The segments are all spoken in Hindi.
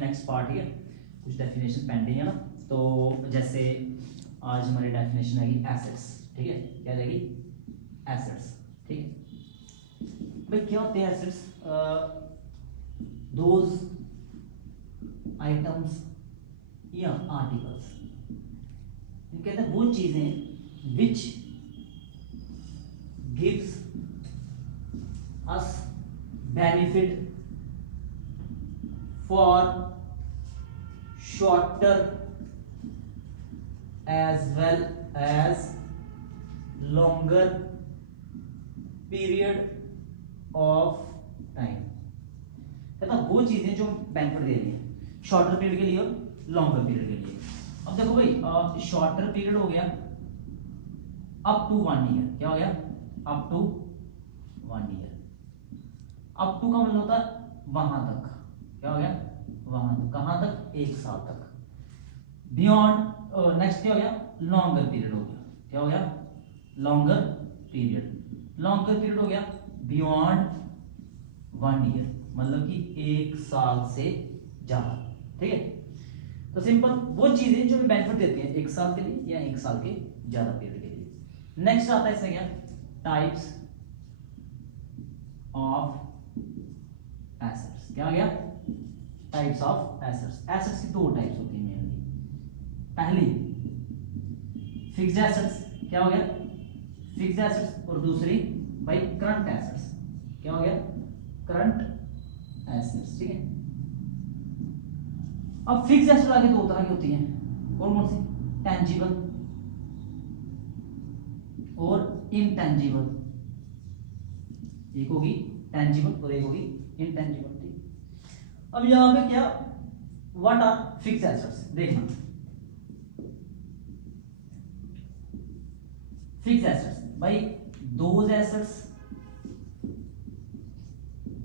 नेक्स्ट पार्ट, ठीक है। कुछ डेफिनेशन पेंडिंग है ना, तो जैसे आज हमारी डेफिनेशन आएगी एसेट्स, ठीक है। क्या जाएगी? एसेट्स, ठीक है। भाई क्या होते हैं एसेट्स? दोज आइटम्स या आर्टिकल्स, कहते हैं वो चीजें which gives us benefit for shorter as well as longer period of time। कहता वो चीजें जो बेनिफिट दे रही हैं शॉर्टर पीरियड के लिए और लॉन्गर पीरियड के लिए। अब देखो भाई, शॉर्टर पीरियड हो गया अप टू 1 ईयर। क्या हो गया? Up to 1 year. Up to का मतलब होता है वहां तक। क्या हो गया? वहां तक। कहां तक? 1 साल तक। बियॉन्ड नेक्स्ट क्या हो गया? लॉन्गर पीरियड हो गया। क्या हो गया? Longer period. लॉन्गर पीरियड हो गया बियॉन्ड 1 ईयर, मतलब कि 1 साल से ज्यादा, ठीक है। तो सिंपल वो चीजें जो बेनिफिट देती हैं 1 साल के लिए या 1 साल के ज्यादा पीरियड के लिए। नेक्स्ट आता है इसमें क्या? Types of assets. क्या आ गया? Types of assets. एसेट्स की 2 टाइप्स होती हैं मेनली। पहली फिक्स्ड एसेट्स। क्या हो गया? Fixed assets. और दूसरी भाई करंट एसेट्स। क्या हो गया? करंट एसेट्स, ठीक है। अब फिक्स्ड एसेट आगे 2 तरह की होती हैं। कौन कौन सी? टेंजिबल और इनटेंजिबल। एक होगी टेंजिबल और एक होगी इनटेंजिबल। अब यहां पे क्या, व्हाट आर फिक्स्ड एसेट्स? देखना, फिक्स्ड एसेट्स भाई those assets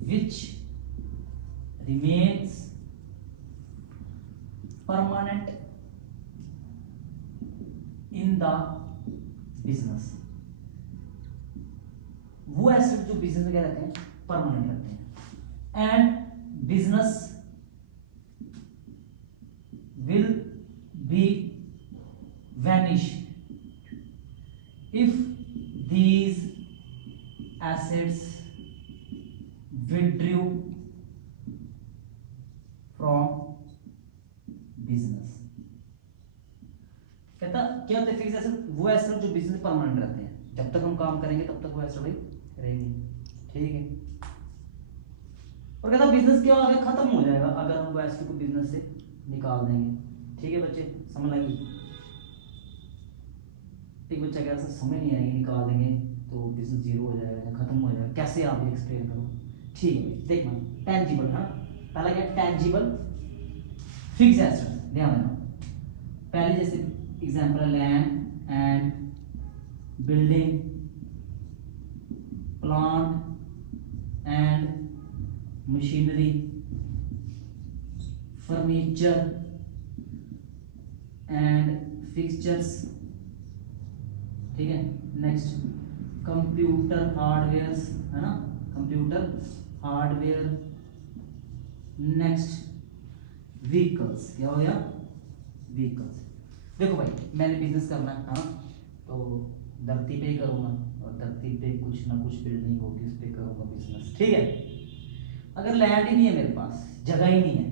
which remains permanent in the business. वो एसेट जो बिजनेस में क्या रहते हैं? परमानेंट रहते हैं। And business will be vanish if these assets withdrew from business। कहता क्या होता है फिक्स एसेट? वो एसेट जो बिजनेस में परमानेंट रहते हैं, जब तक हम काम करेंगे तब तक वो एसेट भाई रहेगी, ठीक है। और कहता बिजनेस क्या आगे खत्म हो जाएगा अगर हम वो एसेट को बिजनेस से निकाल देंगे, ठीक है बच्चे, समझ लगी? एक बच्चा कह रहा है समझ नहीं आएगी, निकाल देंगे तो बिजनेस जीरो हो जाएगा, खत्म हो जाएगा, कैसे आप एक्सप्लेन करो? ठीक है देखना, टेंजिबल है पहला क्या? टेंजिबल फिक्स्ड एसेट, ध्यान देना। पहले जैसे example land and building, plant and machinery, furniture and fixtures, ठीक है। नेक्स्ट कंप्यूटर हार्डवेयर, है ना, कंप्यूटर हार्डवेयर। Next vehicles. क्या हो गया? व्हीकल्स। देखो भाई मैंने बिजनेस करना है हाँ, तो धरती पे करूंगा और धरती पे कुछ ना कुछ बिल्डिंग होगी, उस पे करूंगा बिजनेस, ठीक है। अगर लैंड ही नहीं है मेरे पास, जगह ही नहीं है,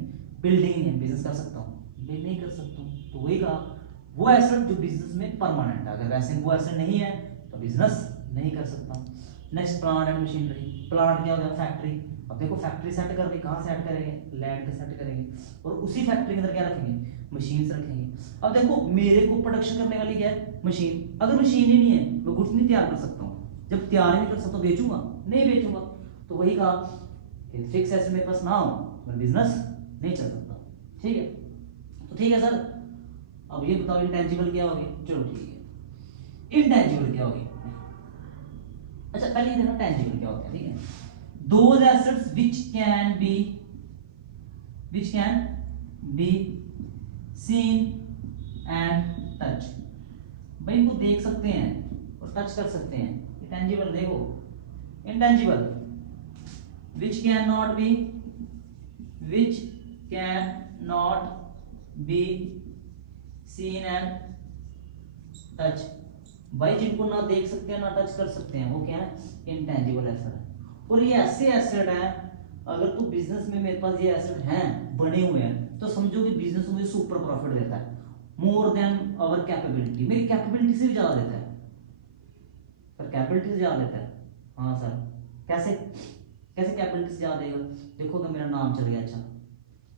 बिल्डिंग नहीं है, बिजनेस कर सकता हूँ? नहीं कर सकता हूँ। तो वही कहा वो एसेट जो बिजनेस में परमानेंट है, अगर वैसे वो एसेट नहीं है तो बिजनेस नहीं कर सकता। Next plant and machinery. Plant क्या होगा? फैक्ट्री। अब देखो फैक्ट्री सेट कर रही, कहाँ सेट करेंगे? लैंड पे सेट करेंगे और उसी फैक्ट्री के अंदर क्या रखेंगे? मशीन्स रखेंगे। अब देखो मेरे को प्रोडक्शन करने वाली क्या है? मशीन। अगर मशीन ही नहीं है मैं गुड्स नहीं तैयार कर सकता हूँ, जब तैयार ही नहीं कर सकता बेचूंगा? नहीं बेचूंगा। तो वही कहा फिक्स एसेट मेरे पास ना हो मैं बिजनेस नहीं चल सकता, ठीक है। तो ठीक है सर, अब ये बताओ इंटेंजिबल क्या होगी? चलो ठीक है, इंटेंजिबल क्या होगी? अच्छा पहले ये देखो टेंजिबल क्या होता है, ठीक है। Those assets which can be seen and touch. भाई इनको देख सकते हैं और टच कर सकते हैं, इंटेंजिबल। देखो intangible which cannot be, which can not be seen and touch. भाई जिनको ना देख सकते हैं ना टच कर सकते हैं वो क्या है, इंटेंजिबल एसेट है। और ये ऐसे एसेट है, अगर तू बिजनेस में मेरे पास ये एसेट हैं बने हुए हैं तो समझो कि बिजनेस मुझे सुपर प्रॉफिट देता है, मोर देन आवर कैपेबिलिटी, मेरी कैपेबिलिटी से भी ज्यादा देता है सर, कैपेबिलिटी से ज्यादा देता है। हाँ सर, कैसे कैसे कैपेबिलिटी से ज्यादा देगा? देखो अगर मेरा नाम चल गया, अच्छा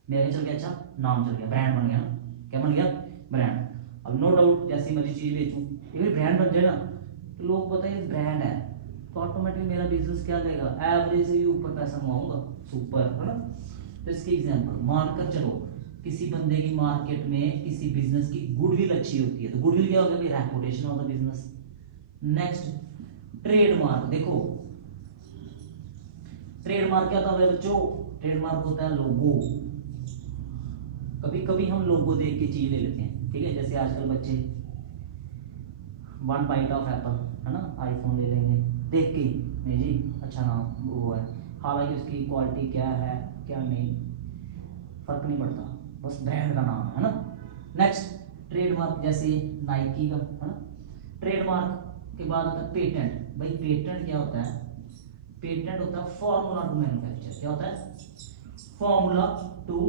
मेरा चल गया, अच्छा नाम चल गया, ब्रांड बन गया ना, क्या बन गया, ब्रांड। अब नो डाउट जैसी मर्जी चीज बेचूं, अगर ब्रांड बन जाए ना तो लोग बताइए ब्रांड है तो ऑटोमेटिक मेरा बिजनेस क्या करेगा, एवरेज से भी ऊपर पैसा कमाऊंगा, सुपर, है ना। तो इसके एग्जांपल मानकर चलो किसी बंदे की मार्केट में किसी बिजनेस की गुडविल अच्छी होती है, तो गुडविल क्या होगा भाई, reputation of the business. Next trademark, देखो ट्रेडमार्क क्या होता है बच्चों, ट्रेडमार्क होता है लोगो। कभी कभी हम लोगो देख के चीज ले लेते हैं, ठीक है, जैसे आजकल बच्चे वन बाइट ऑफ एप्पल, है ना, आईफोन ले लेंगे देख के, नहीं जी अच्छा नाम वो है, हालांकि उसकी क्वालिटी क्या है क्या नहीं फर्क नहीं पड़ता, बस ब्रांड का नाम है ना। नेक्स्ट ट्रेडमार्क, जैसे नाइकी का, है ना। ट्रेडमार्क के बाद होता है पेटेंट। भाई पेटेंट क्या होता है, पेटेंट होता है फॉर्मूला टू मैन्युफैक्चर। क्या होता है, फॉर्मूला टू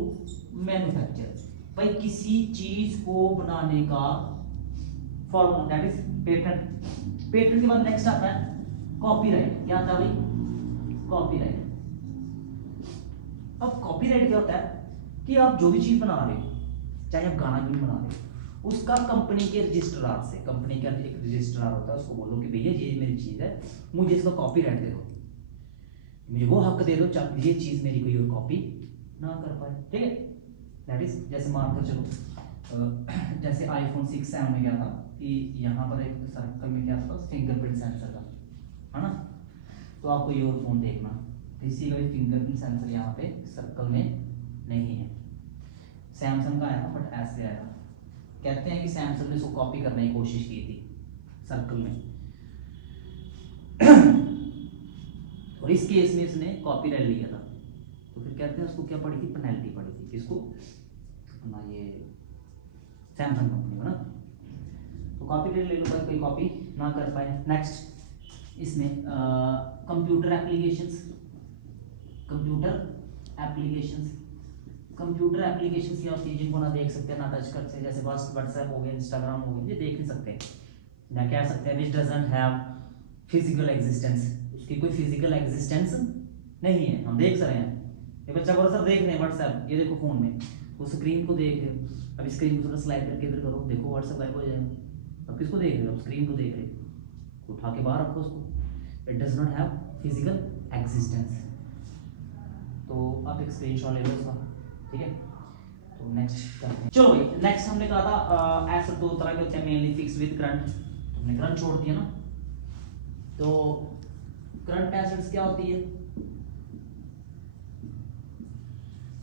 मैन्युफैक्चर। भाई किसी चीज को बनाने का formula, that is patent. Patent के बाद नेक्स्ट आता है कॉपीराइट। क्या आता है भाई, कॉपीराइट। अब कॉपीराइट क्या होता है कि आप जो भी चीज बना रहे हो, चाहे आप गाना भी बना रहे हो, उसका कंपनी के रजिस्ट्रार से, कंपनी का एक रजिस्ट्रार होता है, उसको बोलो कि भैया ये मेरी चीज है, मुझे इसका कॉपीराइट दे दो, मुझे वो हक दे दो चाहे ये चीज मेरी कोई और कॉपी ना कर पाए, ठीक है। दैट इज जैसे मानकर चलो जैसे आईफोन 6 में क्या था कि यहाँ पर एक सर्कल में क्या था, फिंगरप्रिंट सेंसर था, है ना। तो आपको ये और फोन देखना, इसी का भी फिंगरप्रिंट सेंसर यहाँ पे सर्कल में नहीं है। सैमसंग का आया था बट ऐसे आया, कहते हैं कि सैमसंग ने इसको कॉपी करने की कोशिश की थी सर्कल में और इस केस में इसने कॉपीराइट लिया था, तो फिर कहते हैं उसको क्या पड़ी थी, पेनल्टी पड़ी थी, किसको, अपना ये सैमसंग कंपनी को ना। तो कॉपीराइट ले लो भाई, कोई कॉपी ना कर पाए। नेक्स्ट इसमें computer applications, computer applications, computer applications क्या होती है, जिनको ना देख सकते ना टच कर सकते, जैसे व्हाट्सएप हो गया, इंस्टाग्राम हो गया, ये देख नहीं सकते, या कह सकते हैं विच डजंट हैव फिजिकल एग्जिस्टेंस, उसकी कोई फिजिकल एग्जिस्टेंस नहीं है, हम देख रहे हैं। ये बच्चा बोला सर देख रहे हैं व्हाट्सएप, ये देखो फोन में वो स्क्रीन को देख रहे हो, अब स्क्रीन को थोड़ा स्लाइड करके इधर करो, देखो व्हाट्सएप गायब हो जाएगा। अब किसको देख रहे हो, स्क्रीन को देख रहे हो, उठा के बाहर रखो उसको, it does not have physical existence. तो आप एक स्क्रीनशॉट ले लो उसका, ठीक है। तो नेक्स्ट करते हैं, चलो भाई नेक्स्ट हमने कहा था एसेट दो तरह के होते हैं, मेनली फिक्स विद करंट, हमने करंट छोड़ दिया ना। तो करंट एसेट्स क्या होती है,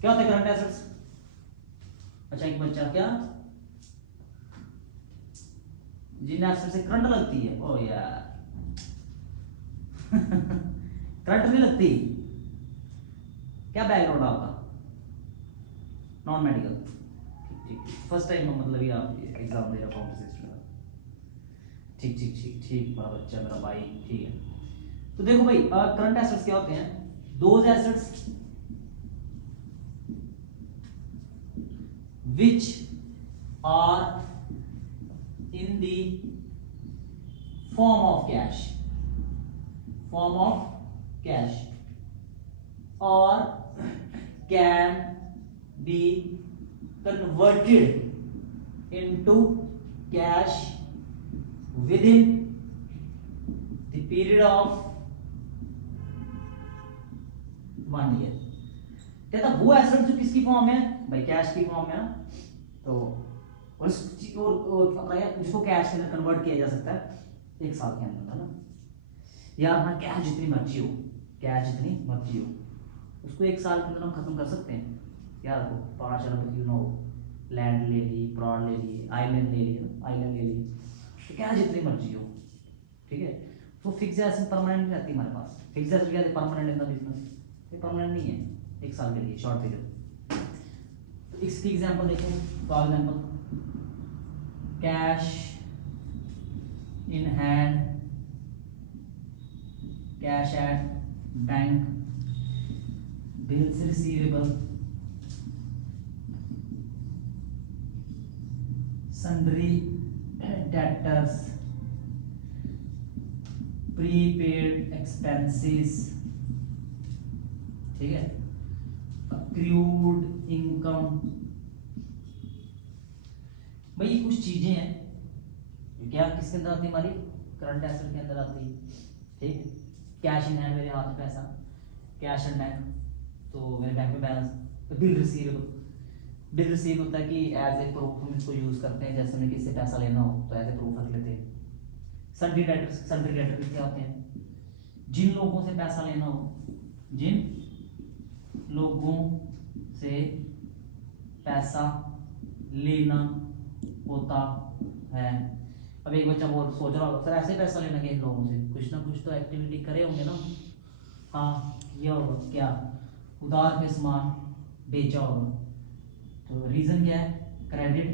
क्या होते हैं करंट एसेट्स? अच्छा एक बच्चा क्या, जिन एसेट से करंट लगती है, ओ यार करंट नहीं लगती, क्या बैकग्राउंड आपका, नॉन मेडिकल, ठीक, फर्स्ट टाइम मतलब ये आप एग्जाम दे रहे हो कॉम्पिटिशन का, ठीक ठीक ठीक ठीक, बड़ा बच्चा मेरा भाई, ठीक है। तो देखो भाई करंट एसेट्स क्या होते हैं, those assets which are in the form of cash, or can be converted into cash within the period of 1 year। कहता वो एसेट जो किसकी फॉर्म में है भाई, कैश की फॉर्म में ना, तो और जिसको कैश के अंदर कन्वर्ट किया जा सकता है 1 साल के अंदर, है ना। या अपना कैश जितनी मर्जी हो, कैश जितनी मर्जी हो, उसको 1 साल के अंदर हम खत्म कर सकते हैं। याद रखो 5 अरब क्यों ना हो, लैंड ले ली, प्लॉट ले लिए, आइलैंड ले लिए, आइलैंड ले लिए, तो कैश जितनी मर्जी हो, ठीक है। तो फिक्स एसेट परमानेंट नहीं रहती हमारे पास, फिक्स एसेट क्या है, परमानेंट इन द बिजनेस, ये परमानेंट नहीं है, 1 साल के लिए शॉर्ट पीरियड। इसकी एग्जांपल देखो, for example cash in hand, cash at bank, bills receivable, sundry debtors, prepaid expenses, ठीक है, अक्रूड इनकम। भाई ये कुछ चीजें हैं जो क्या किसके अंदर आती है, हमारी करंट एसेट के अंदर आती है, ठीक है। कैश इन हैंड, मेरे हाथ में पैसा, कैश इन बैंक, तो मेरे बैंक में balance. Bill receivable, bill receive होता है कि एज ए प्रूफ हम इसको यूज करते हैं, जैसे हमें किसी से पैसा लेना हो तो एज ए प्रूफ रख लेते हैं। सन्ड्री डेटर्स, सन्ड्री डेटर क्या होते हैं, जिन लोगों से पैसा लेना हो, जिन लोगों से पैसा लेना होता है। अब एक बच्चा बोल सोच रहा होगा सर ऐसे पैसा लेना किन लोगों से, कुछ ना कुछ तो एक्टिविटी करे होंगे ना। हाँ किया होगा, क्या, उधार पे सामान बेचा होगा, तो रीजन क्या है, क्रेडिट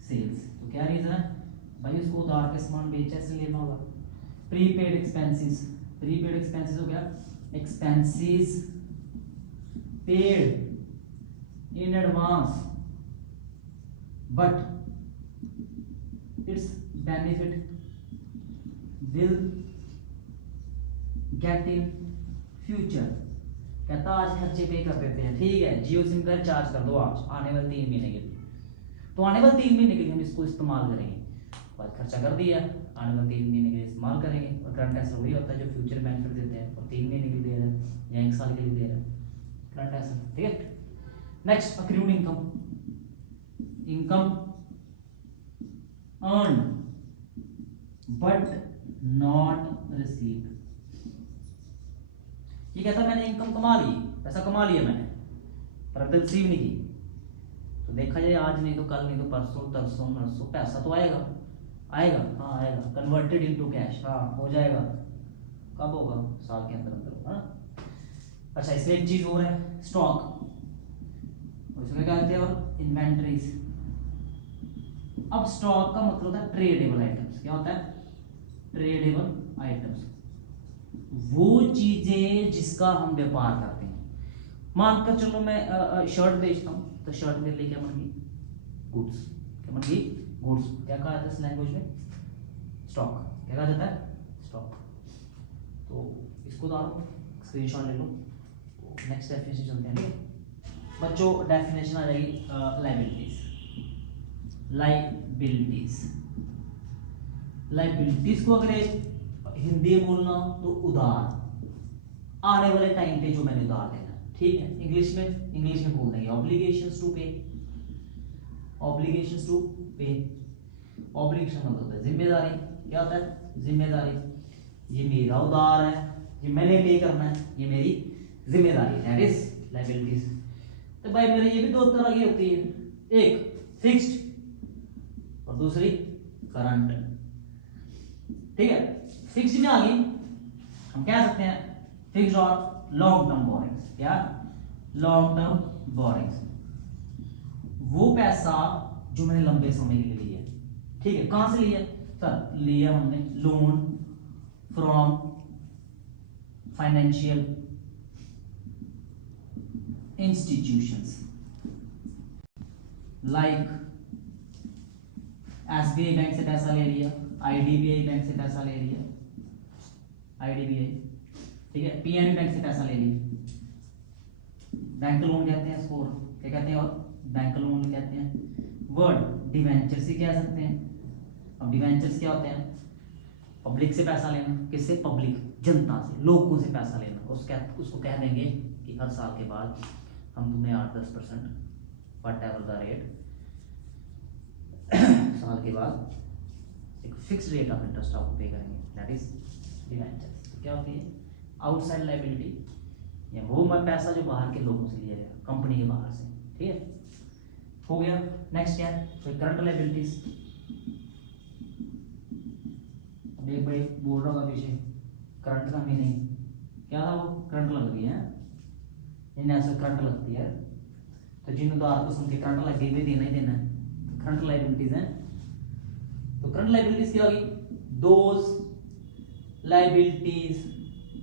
सेल्स। तो क्या रीजन है भाई, उसको उधार पे सामान बेचा इसलिए लेना होगा। प्रीपेड एक्सपेंसेस, प्रीपेड एक्सपेंसेस हो गया expenses paid in advance but it's benefit will get in future. कहता आज खर्चे पे कर देते हैं, ठीक है, जियो सिम का रिचार्ज कर दो आज आने वाले 3 महीने के लिए, तो आने वाले 3 महीने के लिए हम इसको इस्तेमाल करेंगे। बाद खर्चा कर दिया, आने वाले 3 महीने के लिए इस्तेमाल करेंगे। और करंट एसेट वही होता है जो फ्यूचर बेनिफिट देते हैं, और 3 महीने के लिए दे रहा है या 1 साल के लिए दे रहा है करंट एसेट, ठीक है। Next accrued income, income earn but not received. ये कहता है मैंने इनकम कमा ली, पैसा कमा लिया मैंने, पर अभी रिसीव नहीं की। तो देखा जाए आज नहीं तो कल, नहीं तो परसों, तरसों, नरसों पैसा तो आएगा, आएगा, हाँ आएगा, कन्वर्टेड इनटू कैश, हाँ हो जाएगा। कब होगा, साल के अंदर अंदर होगा। अच्छा इसमें एक चीज और है, स्टॉक, और इसमें क्या कहते हैं, और इन्वेंटरीज। अब स्टॉक का मतलब होता है ट्रेडेबल आइटम्स। क्या होता है, ट्रेडेबल आइटम्स, वो चीजें जिसका हम व्यापार करते हैं। मानकर चलो मैं शर्ट बेचता हूँ, तो शर्ट मेरे लिए क्या बन गई, गुड्स। क्या बन गई, गुड्स। क्या कहा जाता है इस लैंग्वेज में, स्टॉक। क्या कहा जाता है, स्टॉक। तो इसको डालो, स्क्रीनशॉट ले लो। नेक्स्ट डेफिनेशन चलते हैं, ठीक है बच्चों। डेफिनेशन आ जाएगी लायबिलिटीज, लायबिलिटीज, लायबिलिटीज को अगर हिंदी में बोलना तो उधार, आने वाले टाइम पे जो मैंने उधार लेना, ठीक है। इंग्लिश में बोल देंगे ऑब्लिगेशंस टू पे, ऑब्लिगेशंस टू पे। ऑब्लिगेशन मतलब होता है जिम्मेदारी। क्या होता है, जिम्मेदारी। ये मेरा उधार है, ये मैंने पे करना है, ये मेरी जिम्मेदारी है, दैट इज लायबिलिटीज। तो भाई मेरी ये भी दो तरह की होती है, एक फिक्स्ड और दूसरी करंट, ठीक है। फिक्स्ड में आ गई, हम कह सकते हैं फिक्स्ड और लॉन्ग टर्म बोरिंग्स। क्या, लॉन्ग टर्म बोरिंग्स, वो पैसा जो मैंने लंबे समय के लिए लिया, ठीक है। कहां से लिया सर, लिया हमने loan from financial institutions like SBI bank से पैसा ले लिया, आईडीबीआई बैंक से पैसा ले लिया, आईडीबीआई, ठीक है, पीएनबी बैंक से पैसा ले लिया। बैंक लोन कहते हैं इसको, क्या कहते हैं, और बैंक लोन कहते हैं। वर्ड डिवेंचर से कह सकते हैं। अब डिवेंचर्स क्या होते हैं, पब्लिक से पैसा लेना, किससे, पब्लिक, जनता से, लोगों से पैसा लेना। उसको कह देंगे कि हर साल के बाद हम तुम्हें 8-10% वट एवर द रेट, साल के बाद एक फिक्स रेट ऑफ इंटरेस्ट आपको पे करेंगे, दैट इज डिवेंचर्स। क्या होती है, आउटसाइड लायबिलिटी, या वो पैसा जो बाहर के लोगों से लिया गया, कंपनी के बाहर से, ठीक है, हो गया। नेक्स्ट क्या है, तो करंट लायबिलिटीज। एक भाई बोल रहा होगा पीछे करंट का मीनिंग क्या था, वो करंट लग रही है, इन ऐसे करंट लगती है, तो तो जिन उधार को सुन के करंट लगे हुए देना ही देना है, तो करंट लाइबिलिटीज है। तो करंट लाइबिलिटीज क्या होगी, दोज लाइबिलिटीज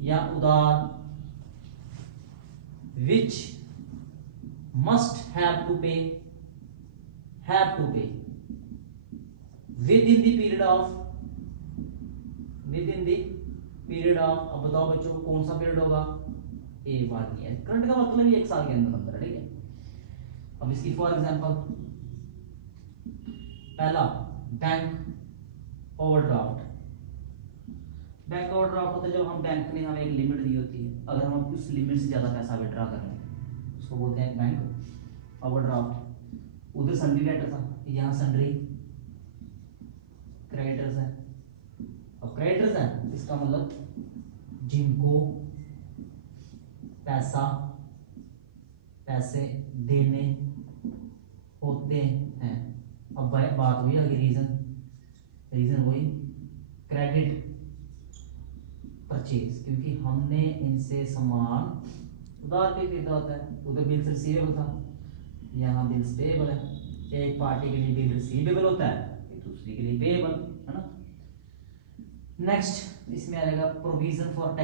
या उधार which must have to pay within the period of अब बताओ बच्चों कौन सा पीरियड होगा, एक 1 ईयर। करंट का मतलब ही 1 साल के अंदर अंदर, ठीक है। अब इसकी फॉर एग्जांपल पहला बैंक ओवरड्राफ्ट। बैंक ओवरड्राफ्ट होता है जब हम बैंक ने हमें एक लिमिट दी होती है, अगर हम उस लिमिट से ज्यादा पैसा विड्रॉ कर रहे हैं उसको बोलते हैं बैंक ओवरड्राफ्ट। उधर सन्ड्री डेटर था, यहाँ सन्ड्री क्रेडिटर्स है। अब क्रेडिटर्स है इसका मतलब जिनको पैसे देने होते हैं। अब बात हुई आगे रीजन वही क्रेडिट परचेज, क्योंकि हमने इनसे सामान उधार पे खरीदा होता है। उधर बिल्स रिसीवेबल था, यहाँ बिल्स पेएबल है। एक पार्टी के लिए बिल रिसीवेबल होता है, दूसरी के लिए पेएबल है ना। नेक्स्ट इसमें आएगा प्रोविजन फॉर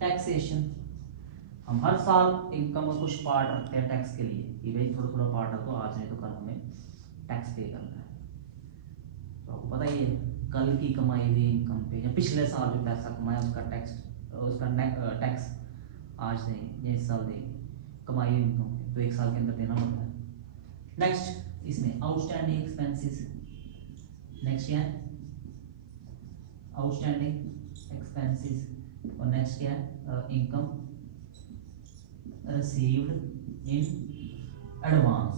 टैक्सेशन। हम हर साल इनकम का कुछ पार्ट रखते हैं टैक्स के लिए कि भाई थोड़ा थोड़ा पार्ट रखो, आज नहीं तो कल हमें टैक्स पे करना है। तो आपको पता ही है कल की कमाई हुई इनकम पे या पिछले साल जो पैसा कमाया उसका टैक्स आज देंगे या इस साल देंगे कमाई हुई इनकम पे, तो 1 साल के अंदर देना पड़ता है। नेक्स्ट इसमें आउटस्टैंडिंग एक्सपेंसेस। नेक्स्ट क्या है, आउटस्टैंडिंग एक्सपेंसेस। और नेक्स्ट क्या है, इनकम रिसीव्ड इन एडवांस।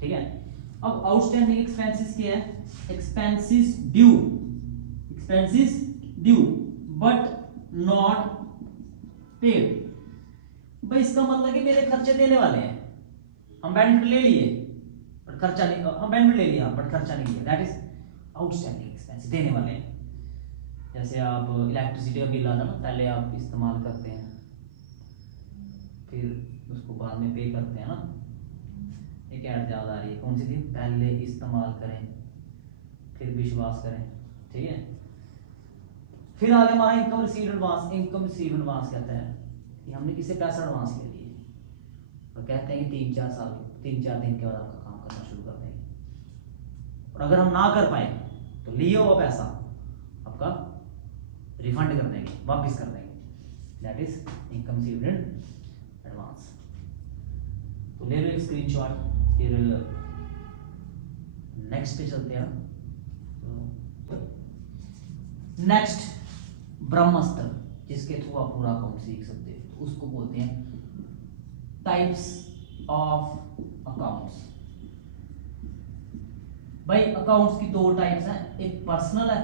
ठीक है। अब आउटस्टैंडिंग एक्सपेंसेस क्या है, expenses due but not paid. भाई इसका मतलब कि मेरे खर्चे देने वाले हैं, हम बेनिफिट ले लिए बट खर्चा नहीं, हम बेनिफिट ले लिया बट खर्चा नहीं लिया, दैट इज आउटस्टैंडिंग एक्सपेंस, देने वाले हैं। जैसे आप इलेक्ट्रिसिटी का बिल आता ना, पहले आप इस्तेमाल करते हैं फिर उसको बाद में पे करते हैं ना। एक ऐड याद आ रही है, कौन सी थी, पहले इस्तेमाल करें फिर विश्वास करें, ठीक है। फिर आगे हमारा इनकम रिसीव्ड एडवांस कहता है कि हमने किसी पैसा एडवांस ले लिए और कहते हैं कि 3-4 दिन के बाद आपका काम करना शुरू कर देंगे, और अगर हम ना कर पाए तो लिया हुआ पैसा आपका रिफंड कर देंगे, वापस कर देंगे, that is income received advance. तो ले लो एक स्क्रीनशॉट, फिर नेक्स्ट पे चलते हैं। नेक्स्ट ब्रह्मास्त्र, जिसके थ्रू आप पूरा अकाउंट सीख सकते हैं, तो उसको बोलते हैं टाइप्स ऑफ अकाउंट्स। भाई अकाउंट्स की 2 टाइप्स हैं, एक पर्सनल है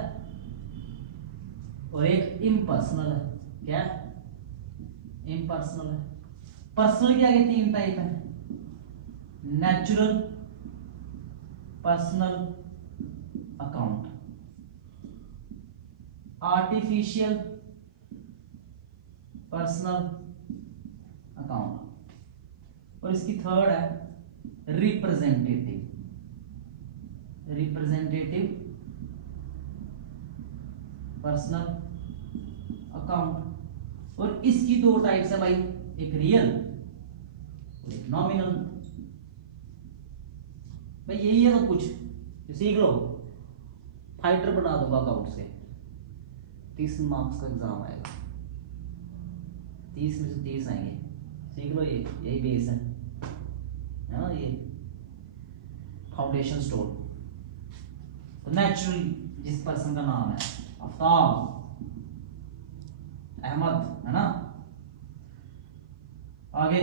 और एक इम्पर्सनल है। क्या इम्पर्सनल है, पर्सनल के आगे 3 टाइप है, natural personal account, artificial personal account, और इसकी थर्ड है रिप्रेजेंटेटिव पर्सनल अकाउंट। और इसकी 2 टाइप्स है भाई, एक रियल और एक नॉमिनल। भाई यही है सब कुछ, तो सीख लो, फाइटर बना दूंगा अकाउंट से। 30 मार्क्स का एग्जाम आएगा, 30 में से 30 आएंगे, सीख लो, ये यही बेस है ना, ये फाउंडेशन स्टोन। तो नेचुरल जिस पर्सन का नाम है आफ्ताब अहमद है ना, आगे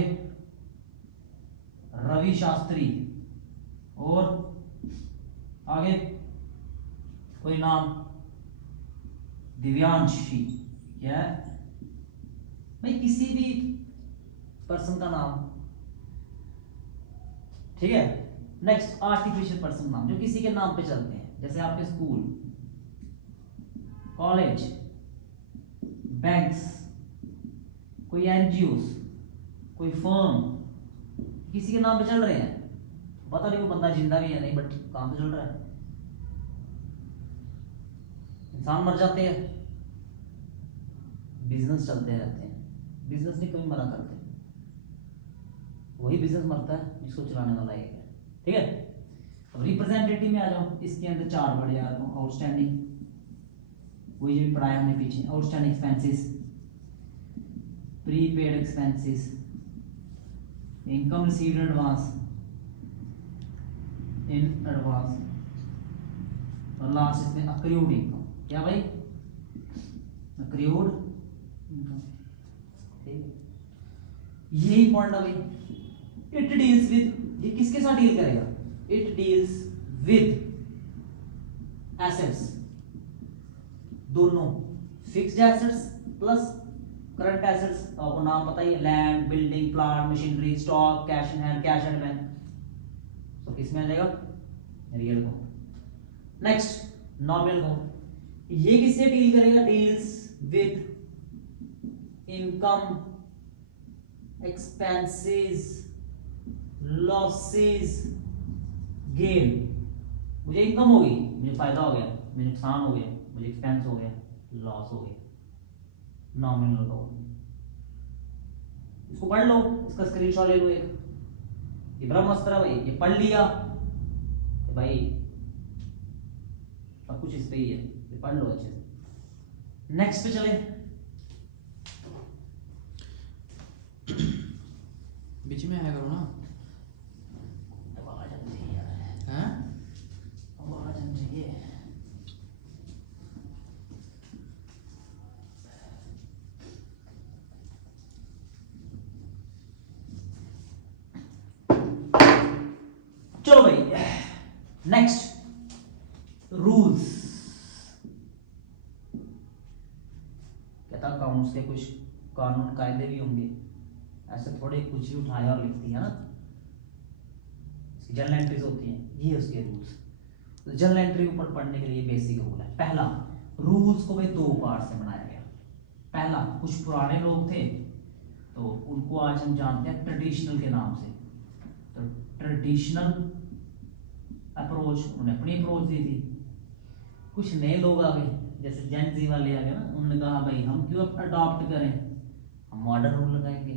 रवि शास्त्री, और आगे कोई नाम दिव्यांशी, क्या है भाई, किसी भी पर्सन का नाम, ठीक है। नेक्स्ट आर्टिफिशियल पर्सन नाम, जो किसी के नाम पे चलते हैं, जैसे आपके स्कूल, कॉलेज, बैंक्स, कोई एनजीओ, कोई फर्म किसी के नाम पे चल रहे हैं, पता नहीं वो बंदा जिंदा भी है नहीं, बट काम तो चल रहा है। इंसान मर जाते हैं, बिजनेस चलते रहते हैं, बिजनेस नहीं कभी मरा करते, वही बिजनेस मरता है जिसको चलाने वाला एक है। ठीक है, अब रिप्रेजेंटेटिव में आ जाओ। इसके अंदर 4 वर्ड याद रखो। आउटस्टैंडिंग, वही जो भी पढ़ाया हमने पीछे, outstanding expenses, prepaid expenses, income received advance, in advance, और लास्ट इसमें अक्रूड इनकम। क्या भाई, अक्रूड इनकम। ये इंपॉर्टेंट है भाई। इट डील्स विद, ये किसके साथ डील करेगा? इट डील्स विद एसेट्स, दोनों, fixed assets plus current assets. आपको नाम पता ही है, land, building, plant, machinery, stock, cash in hand, cash at bank, तो किसमें आ जाएगा? रियल को। नेक्स्ट नॉमिनल को, ये किससे डील करेगा? Deals with income, expenses, losses, gain. मुझे इनकम होगी, मुझे फायदा हो गया, मुझे नुकसान हो गया, मुझे एक्सपेंस हो गया, लॉस हो गया, नॉमिनल अकाउंट। इसको पढ़ लो, इसका स्क्रीनशॉट ले लो एक। ये ब्रह्मास्त्र है भाई, ये पढ़ लिया तो भाई सब कुछ इस पे ही है, ये पढ़ लो अच्छे से। नेक्स्ट पे चले, बीच में आया करो ना। आवाज आनी चाहिए यार, हैं? आवाज आनी चाहिए। चलो भाई, नेक्स्ट रूल्स। कहता अकाउंट्स के कुछ कानून कायदे भी होंगे, ऐसे थोड़े कुछ भी उठाया और लिख दिया ना। जर्नल एंट्रीज होती हैं, ये उसके रूल्स। तो जर्नल एंट्री ऊपर पढ़ने के लिए बेसिक रूल है। पहला, रूल्स को भाई 2 पार्ट से बनाया गया। पहला, कुछ पुराने लोग थे तो उनको आज हम जानते हैं ट्रेडिशनल के नाम से। तो ट्रेडिशनल अप्रोच, उन्होंने अपनी अप्रोच दी थी। कुछ नए लोग आ गए, जैसे जेन जी वाले आ गए ना, उन्होंने कहा भाई हम क्यों अडॉप्ट करें, हम मॉडर्न रूल लगाएंगे,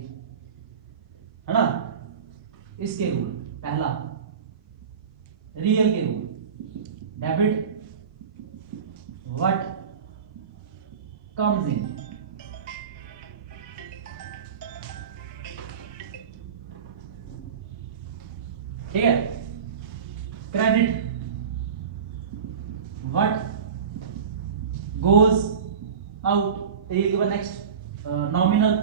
है ना। इसके रूल, पहला रियल के rule, debit what comes in, ठीक है। Credit what goes out. Real के बाद नेक्स्ट नॉमिनल,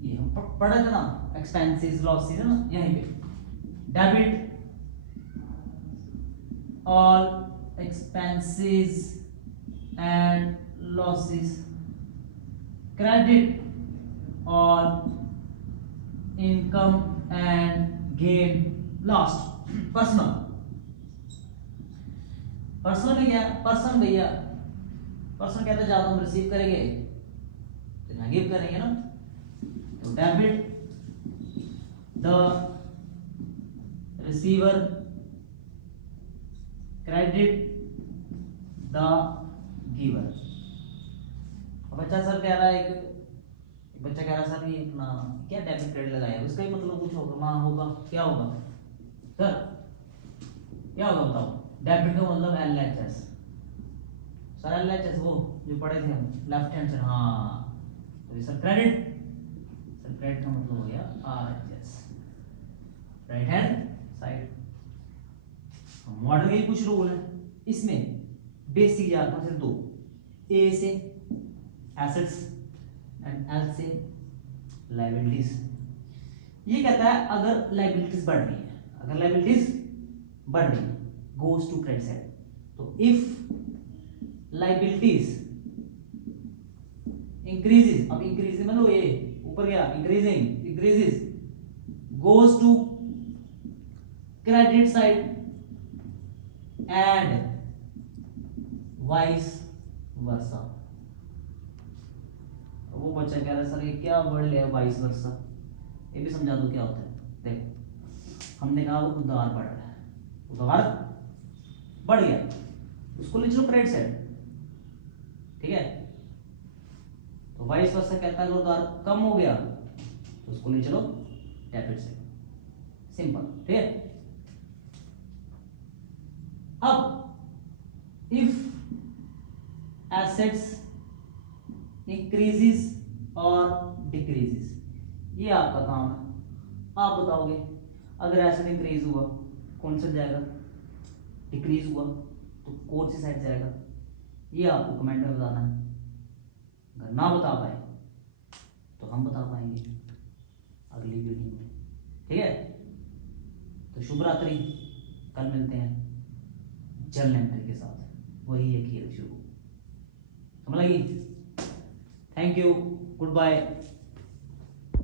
ये हम पढ़ा था ना, एक्सपेंसेस लॉसेस है ना, यहीं पे। Debit all expenses and losses, credit all income and gain। last personal, personal में क्या, पर्सन भैया, पर्सन कहते हैं ज्यादा हम रिसीव करेंगे तो ना गिव करेंगे ना। तो debit the receiver, credit the giver. बच्चा सर कह रहा है, एक बच्चा कह रहा है सर ये अपना क्या डेबिट क्रेडिट लगाया, उसका ही मतलब कुछ होगा, हाँ होगा, क्या होगा सर, क्या होगा बताओ। डेबिट का मतलब LHS, सर LHS वो जो पढ़े थे हम, लेफ्ट हैंड सर, हाँ। तो सर क्रेडिट, सर क्रेडिट का मतलब हो गया RHS, right hand side. Model के कुछ रूल है इसमें, बेसिक याद रखना सिर्फ 2, A से एसेट्स एंड L से लायबिलिटीज। ये कहता है अगर लायबिलिटीज बढ़ रही है, अगर लायबिलिटीज बढ़ रही है गोज टू क्रेडिट साइड। तो इफ लायबिलिटीज इंक्रीजेस, अब इंक्रीज मतलब ये ऊपर गया, increasing, increases, goes to credit side and vice versa। वो वो बच्चा कह रहा है सर ये क्या वर्ड है वाइस वर्सा, ये भी समझा दो क्या होता है। देखो हमने कहा वो उधार बढ़ रहा है, उधार बढ़ गया, उसको ले चलो क्रेडिट साइड, ठीक है। तो वाइस वर्सा कहता है अगर उधार कम हो गया तो उसको ले चलो डेबिट साइड, सिंपल, ठीक है। अब इफ एसेट्स इंक्रीजेस और डिक्रीजेस, ये आपका काम है, आप बताओगे। अगर एसेट इंक्रीज हुआ कौन सा जाएगा, डिक्रीज हुआ तो कौन सी साइड जाएगा, ये आपको कमेंट में बताना है। अगर ना बता पाए तो हम बता पाएंगे अगली वीडियो में, ठीक है। तो शुभ रात्रि, कल मिलते हैं जर्नल एंट्री के साथ, वही है खेल शुरू, समझ लगी। Thank you, good bye.